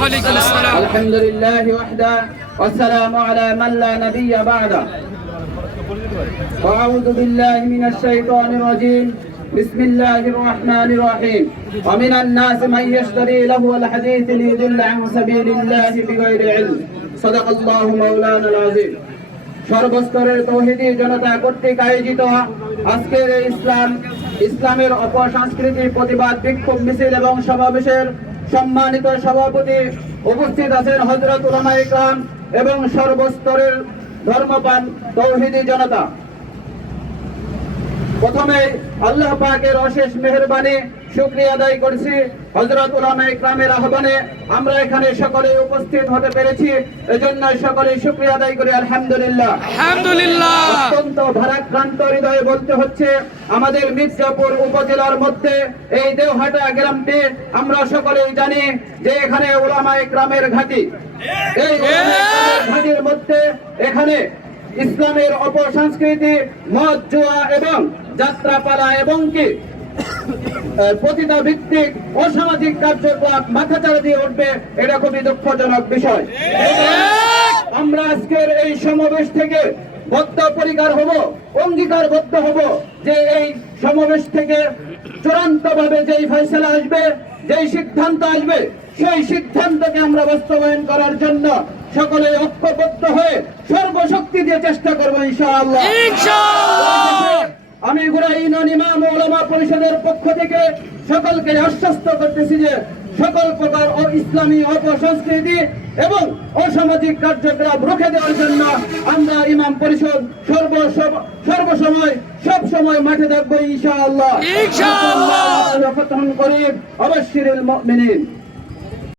ওয়ালাইকুম আসসালাম। আলহামদুলিল্লাহ ওয়াহদা ওয়াসসালামু আলা মান লা নাবিয়্যা বা'দা আউযু বিল্লাহি মিনাশ শাইতানির রাজীম বিসমিল্লাহির রহমানির রহিম ওয়া মিনান নাসি মান ইয়াশতারি লাহওয়াল হাদীস লিয়ুদিল্লা আন সাবিলিল্লাহি বিগাইরি ইলম সাদাকাল্লাহু মাওলানাল আযীম। সর্বস্তরের তৌহিদি জনতা কর্তৃক আয়োজিত আজকের এই ইসলামের অপসংস্কৃতির প্রতিবাদ বিক্ষোভ মিছিল এবং সমাবেশের সম্মানিত সভাপতি উপস্থিত আছেন হযরত উলামায়ে ইকরাম এবং সর্বস্তরের ধর্মপ্রাণ তৌহিদি জনতা। প্রথমে আল্লাহ পাকের অশেষ মেহেরবানি শুকরিয়া আদায় করছি, হযরত উলামায়ে ইকরামের আহ্বানে আমরা এখানে সকলে উপস্থিত হতে পেরেছি, এজন্য সকলে শুকরিয়া আদায় করি আলহামদুলিল্লাহ। আলহামদুলিল্লাহ। অত্যন্ত ভারাক্রান্ত হৃদয়ে বলতে হচ্ছে, আমাদের মির্জাপুর উপজেলার মধ্যে এই দেওহাটা গ্রামটি আমরা সকলেই জানি যে এখানে উলামায়ে ইকরামের ঘাঁটি। এই উলামায়ে ইকরামের ঘাঁটির মধ্যে এখানে ইসলামের অপসংস্কৃতি, মদ জুয়া এবং যাত্রাপালা এবং কি পতিতা ভিত্তিক অসামাজিক কার্যকলাপ মাথাচাড়া দিয়ে উঠবে, এটা খুবই দুঃখজনক বিষয়। আমরা আজকের এই সমাবেশ থেকে বদ্ধপরিকর হব, অঙ্গীকারবদ্ধ হব যে এই সমাবেশ থেকে চূড়ান্তভাবে যেই ফয়সালা আসবে, যেই সিদ্ধান্ত আসবে, সেই সিদ্ধান্তকে আমরা বাস্তবায়ন করার জন্য সকলে ঐক্যবদ্ধ হয়ে সর্বশক্তি দিয়ে চেষ্টা করবো ইনশাআল্লাহ। আমি গুড়া ইউনিয়ন ইমাম ও উলামা পরিষদের পক্ষ থেকে সকলকে আশ্বস্ত করতেছি যে সকল প্রকার ইসলামী অপসংস্কৃতি এবং অসামাজিক কার্যকলাপ রুখে দেওয়ার জন্য আমরা ইমাম পরিষদ সর্বসময় সব সময় মাঠে থাকবো ইনশাআল্লাহ। ইনশাআল্লাহ। ফাতহুন করিম, আবাশশিরিল মুমিনিন।